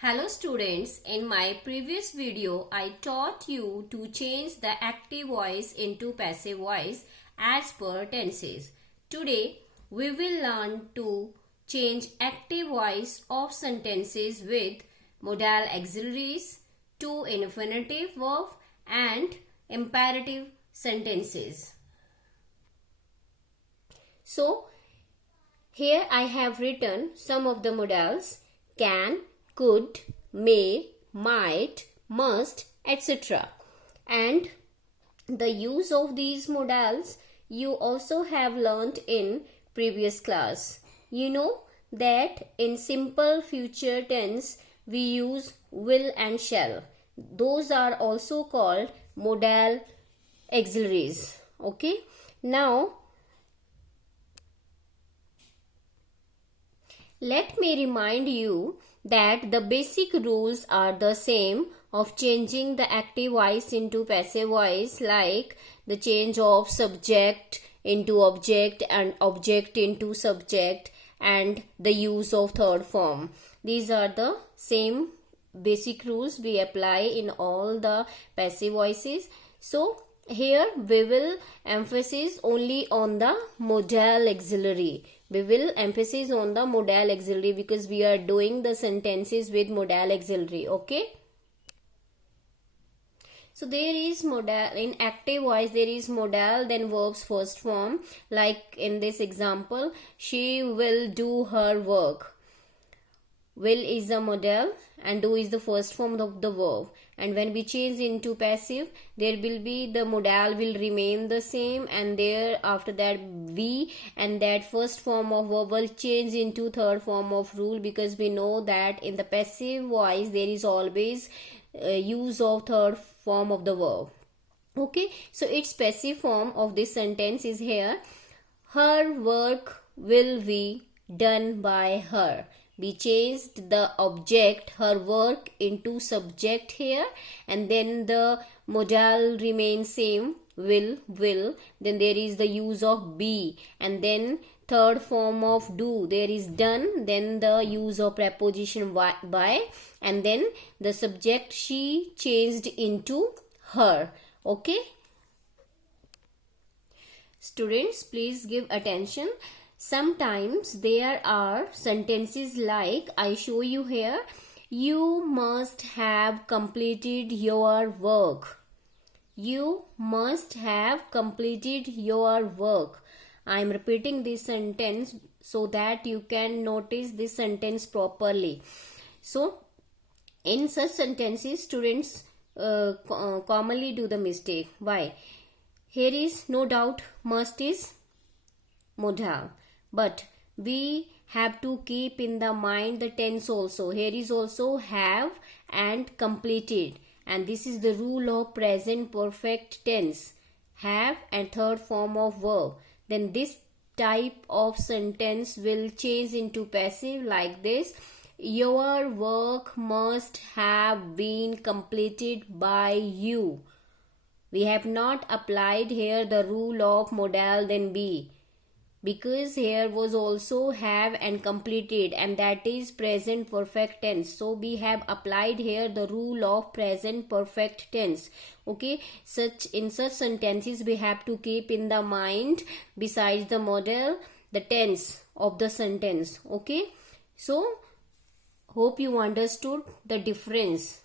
Hello students, in my previous video I taught you to change the active voice into passive voice as per tenses. Today we will learn to change active voice of sentences with modal auxiliaries to infinitive verb and imperative sentences. So here I have written some of the modals: can, could, may, might, must, etc. And the use of these modals you also have learnt in previous class. You know that in simple future tense we use will and shall. Those are also called modal auxiliaries. Okay. Now let me remind you that the basic rules are the same of changing the active voice into passive voice, like the change of subject into object and object into subject and the use of third form. These are the same basic rules we apply in all the passive voices. So here we will emphasize only on the modal auxiliary. We will emphasize on the modal auxiliary because we are doing the sentences with modal auxiliary. Okay. So there is modal in active voice. There is modal then verbs first form. Like in this example, she will do her work. Will is the modal and do is the first form of the verb. And when we change into passive, there will be the modal will remain the same, and there after that we and that first form of verb will change into third form of rule, because we know that in the passive voice there is always use of third form of the verb. Okay, so its passive form of this sentence is here: her work will be done by her. We changed the object her work into subject here, and then the modal remains same, will. Then there is the use of be, and then third form of do, there is done, then the use of preposition by, and then the subject she changed into her. Okay. Students, please give attention. Sometimes there are sentences like I show you here: you must have completed your work. You must have completed your work. I am repeating this sentence so that you can notice this sentence properly. So in such sentences, students commonly do the mistake. Why? Here is no doubt must is modal, but we have to keep in the mind the tense also. Here is also have and completed, and this is the rule of present perfect tense: have and third form of verb. Then this type of sentence will change into passive like this: your work must have been completed by you. We have not applied here the rule of modal then be, because here was also have and completed, and that is present perfect tense. So we have applied here the rule of present perfect tense. Okay, in such sentences we have to keep in the mind, besides the modal, the tense of the sentence. Okay, so hope you understood the difference.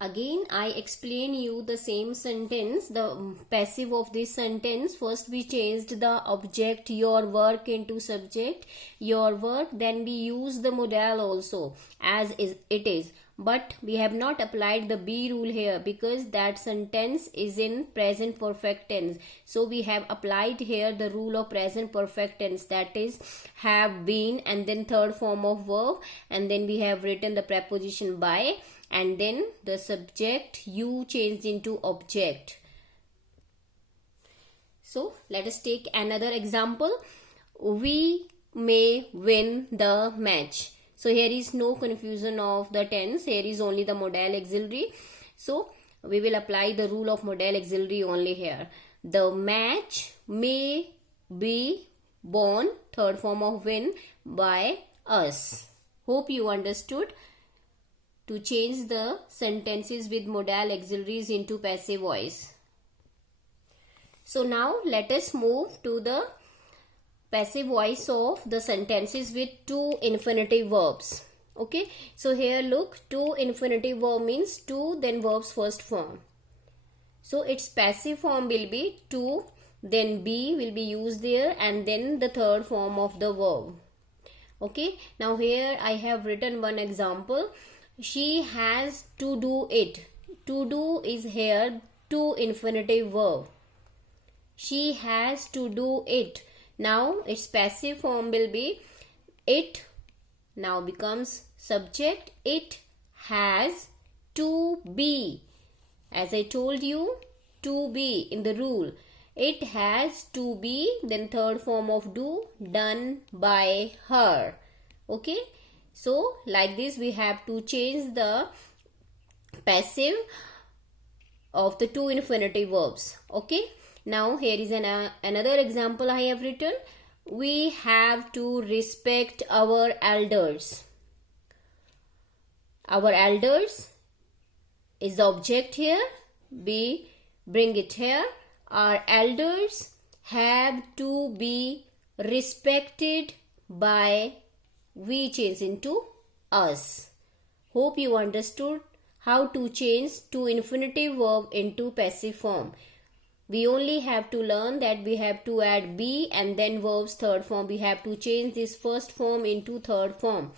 Again, I explain you the same sentence, the passive of this sentence. First, we changed the object your work into subject your work. Then we use the modal also as it is. But we have not applied the be rule here because that sentence is in present perfect tense. So we have applied here the rule of present perfect tense, that is have been and then third form of verb, and then we have written the preposition by, and then the subject you changed into object. So let us take another example. We may win the match. So here is no confusion of the tense. Here is only the modal auxiliary. So we will apply the rule of modal auxiliary only here. The match may be won, third form of win, by us. Hope you understood. to change the sentences with modal auxiliaries into passive voice. So now let us move to the passive voice of the sentences with two infinitive verbs. Okay, so here look, two infinitive verb means two, then verb's first form. So its passive form will be to, then be will be used there, and then the third form of the verb. Okay, now here I have written one example. She has to do it. To do is here two infinitive verb. She has to do it. Now its passive form will be it, now becomes subject. It has to be. As I told you, to be in the rule. It has to be, then third form of do, done by her. Okay, so like this we have to change the passive of the two infinitive verbs. Okay, now here is another example I have written. We have to respect our elders. Our elders is the object here. We bring it here. Our elders have to be respected by, we change into us. Hope you understood how to change two infinitive verb into passive form. We only have to learn that we have to add be and then verb's third form. We have to change this first form into third form.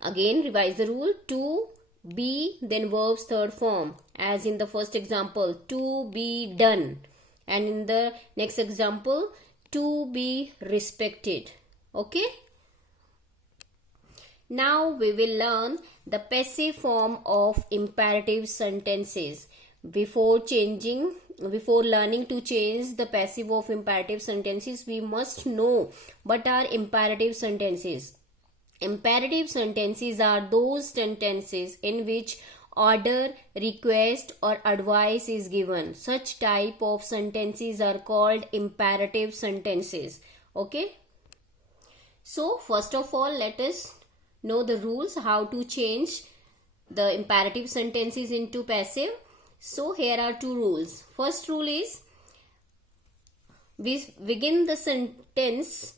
Again revise the rule. To be, then verb's third form, as in the first example, to be done, and in the next example, to be respected. Okay, now we will learn the passive form of imperative sentences. Before learning to change the passive of imperative sentences, we must know what are imperative sentences. Imperative sentences are those sentences in which order, request or advice is given. Such type of sentences are called imperative sentences. Okay, so first of all let us know the rules how to change the imperative sentences into passive. So here are two rules. First rule is we begin the sentence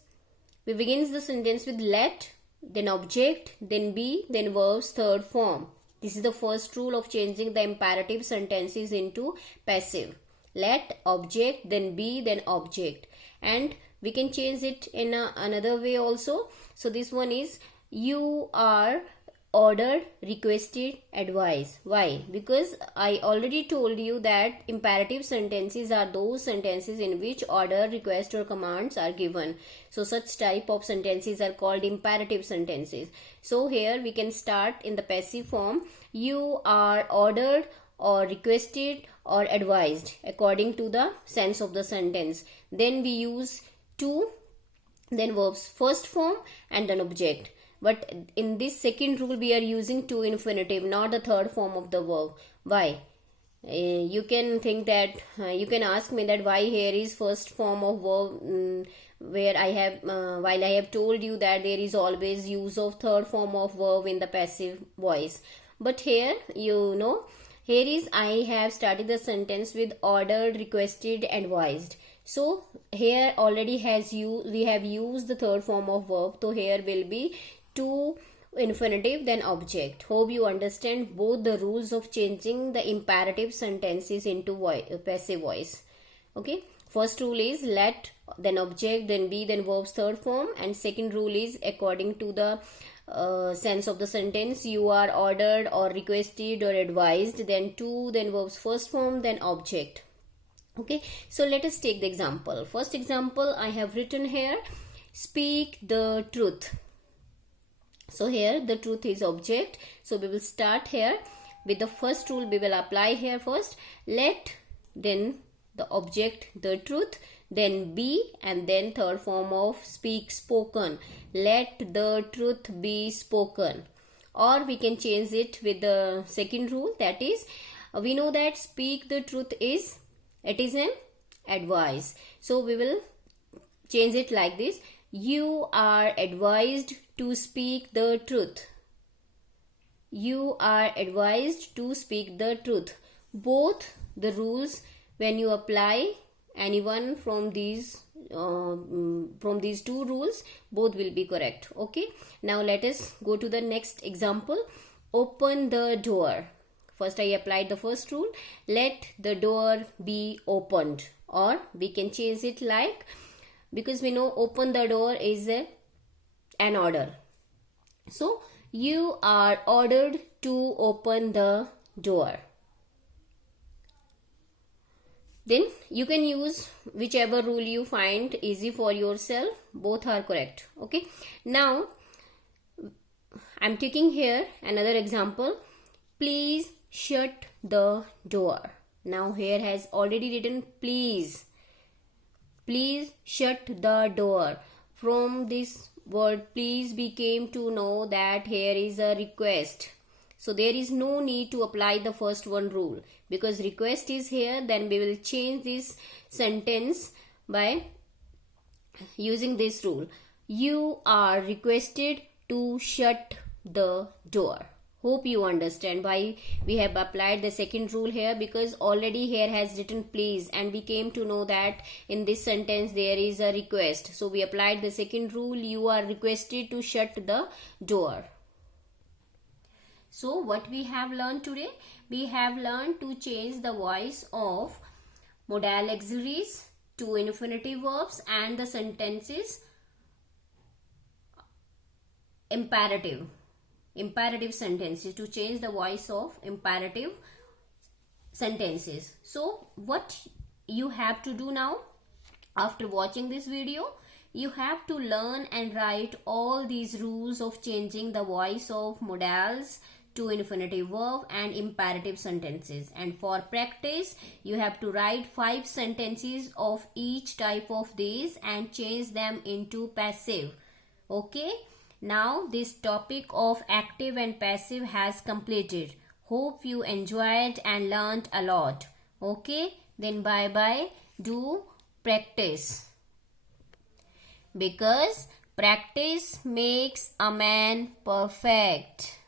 with let, then object, then be, then verb's third form. This is the first rule of changing the imperative sentences into passive. Let, object, then be, then object. And we can change it in another way also. So this one is you are ordered, requested, advised. Why? Because I already told you that imperative sentences are those sentences in which order, request or commands are given. So such type of sentences are called imperative sentences. So here we can start in the passive form. You are ordered or requested or advised according to the sense of the sentence. Then we use to, then verb's first form and an object. But in this second rule we are using to infinitive, not the third form of the verb. Why? You can think that, you can ask me that why here is first form of verb, where I have, while I have told you that there is always use of third form of verb in the passive voice. But here, you know, here is I have started the sentence with ordered, requested, advised. So here already we have used the third form of verb. So here will be to infinitive then object. Hope you understand both the rules of changing the imperative sentences into passive voice. Okay, first rule is let, then object, then be, then verb's third form, and second rule is according to the sense of the sentence. You are ordered or requested or advised, then to, then verb's first form, then object. Okay, so let us take the example. First example I have written here, speak the truth. So here the truth is object. So we will start here with the first rule. We will apply here first. Let, then the object the truth, then be, and then third form of speak, spoken. Let the truth be spoken. Or we can change it with the second rule, that is, we know that speak the truth is, it is an advice. So we will change it like this. You are advised to speak the truth. you are advised to speak the truth. Both the rules, when you apply anyone from these two rules, both will be correct. Okay, now let us go to the next example. Open the door. First I applied the first rule, let the door be opened, or we can change it like, because we know open the door is an order. So you are ordered to open the door. Then you can use whichever rule you find easy for yourself. Both are correct. Okay, now I'm taking here another example. Please shut the door. Now here has already written please. Please shut the door. From this word please we came to know that here is a request. So there is no need to apply the first one rule, because request is here. Then we will change this sentence by using this rule. You are requested to shut the door. Hope you understand why we have applied the second rule here, because already here has written please and we came to know that in this sentence there is a request. So we applied the second rule, you are requested to shut the door. So what we have learned today? We have learned to change the voice of modal auxiliaries to infinitive verbs and the sentences imperative sentences, to change the voice of imperative sentences. So what you have to do now, after watching this video, you have to learn and write all these rules of changing the voice of modals to infinitive verb and imperative sentences. And for practice, you have to write 5 sentences of each type of these and change them into passive. Okay, now this topic of active and passive has completed. Hope you enjoyed and learned a lot. Okay, then bye bye. Do practice, because practice makes a man perfect.